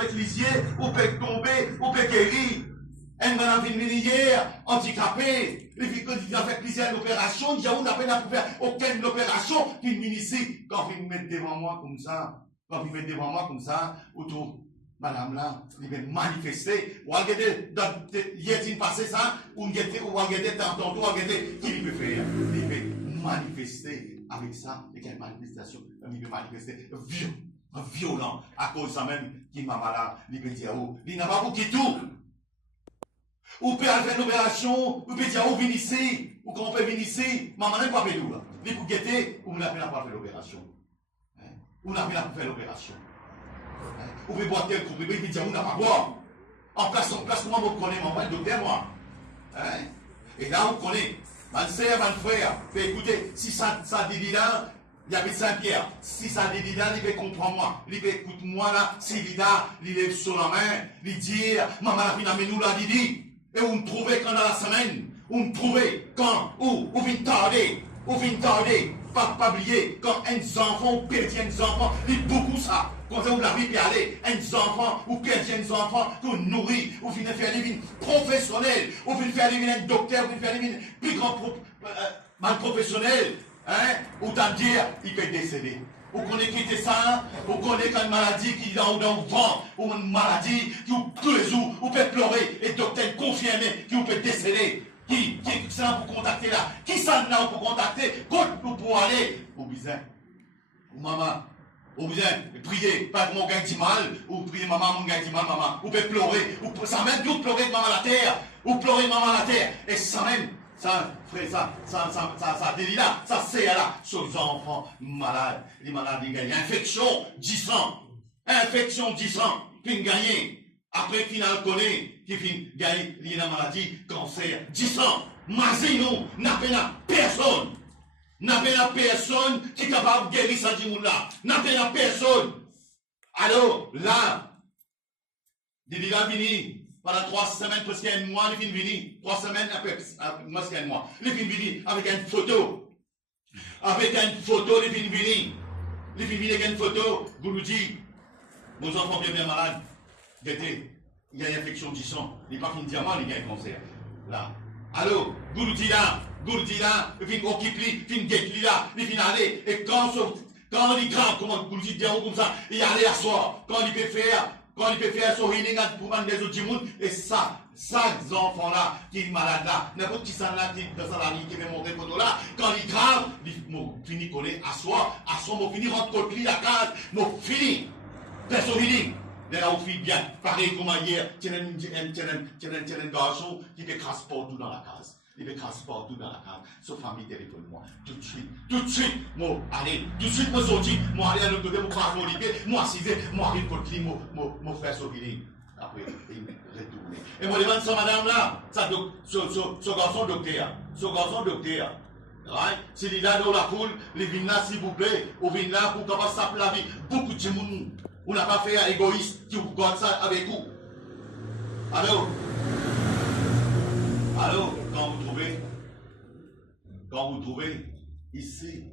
avec lisier, ou peut tomber, ou peut guérir. Un madame vient hier, handicapé, il a fait plusieurs opérations, il y a on n'a pas pu faire aucune opération, qui vient ici, quand il met devant moi comme ça, autour, madame là, il va manifester, ou regarder, hier, passé ça, ou regarder, tantôt, regarder, qui peut faire? Il va manifester avec ça, et quelle manifestation? Il va manifester violent, à cause de ça même, qui m'a malade, il peut dire, il n'a pas beaucoup tout. Ou peut faire une opération, ou peut dire, ou venir ici, ou qu'on peut venir ici, maman n'a pas fait d'où là. Les pour guetter, ou n'a pas fait l'opération. Ou n'a pas fait l'opération. Ou peut boire tel coup, ou peut dire, ou n'a pas boire. En place, comment vous connaissez, maman, le docteur, moi. Et là, vous connaissez, ma sœur, ma frère, écoutez, si ça dit là, il y avait Saint-Pierre. Si ça dit là, il veut comprendre moi. Il veut écouter moi là, si il là, il lève sur la main, il dit, maman, la fille, mais nous là, il dit. Et on trouvait quand dans la semaine, on trouvait quand, où vient tarder, pas oublier, quand un enfant ou perdit un enfant, il beaucoup ça. Quand on la vie peut aller, un enfant ou perdit un enfant, qu'on nourrit, ou vient faire des vignes professionnels, ou vient faire des vignes un docteur, ou vient faire des vignes plus grand professionnel, ou t'as dire, il peut décéder. Vous connaissez quitter ça, vous connaissez une maladie qui est dans le vent, ou une maladie qui tous les jours, vous pouvez pleurer, et docteur confirmé, qui vous peut décéder. Qui ça pour contacter là? Qui ça là pour contacter? Quand pour aller? Au besoin. Ou maman. Au besoin. Priez. Pas que mon gars dit mal. Ou priez maman, mon gars dit mal, maman. Vous pouvez pleurer. Ou ça même tout pleurer maman à la terre. Ou pleurer maman à la terre. Et ça même. Ça, frère, ça délit là, ça c'est là, sur les enfants malades, les malades, ils gagnent. Infection, 10 ans. Infection, 10 ans, qui gagnent. Après, final connaît, qui finit gagner, il y a une maladie, cancer, 10 ans. Mazino, n'a pas personne. N'a pas personne qui est capable de guérir ça, là. N'a pas personne. Alors, là, il est là, fini. Pendant 3 semaines, presque un mois, il finit venir. 3 semaines, presque un mois. Il finit venir avec une photo. Avec une photo, il finit venir. Il finit venir avec une photo. Vous nous dites, vos enfants bien malades. Il y a une infection du sang. Il n'est pas fini diamant, il y a un cancer. Là. Alors, vous nous dites là, il finit occuper, il finit guetter là, il finit aller. Et quand il grave, comment vous nous dites comme ça, il allait asseoir. Quand il peut faire son healing pour vendre des autres monde, et ça, ces enfants-là, qui sont malades là, n'importe qui sont là, qui veut montrer photo là, quand il grave, il finit coller, asseoir, il finit rentrer côté la case, il finit, faire son healing. Là, on fait bien, pareil comme hier, tiens un garçon qui fait crasse partout dans la case. Il fait crasse partout dans la case. Sauf famille téléphone-moi. Tout de suite, moi, allez, tout de suite, moi, sorti, moi, aller à l'autre côté, moi, pas volonté, moi, assisé, moi, arrive côté, moi, faire son healing. Après, il retourne. Et moi, devant ça, madame là, ce garçon docteur, right? S'il est là dans la foule, les vignes là, s'il vous plaît, au vignes là, pour qu'on sape la vie, beaucoup de gens. On n'a pas fait un égoïste qui vous garde ça avec vous. Alors, quand vous trouvez ici,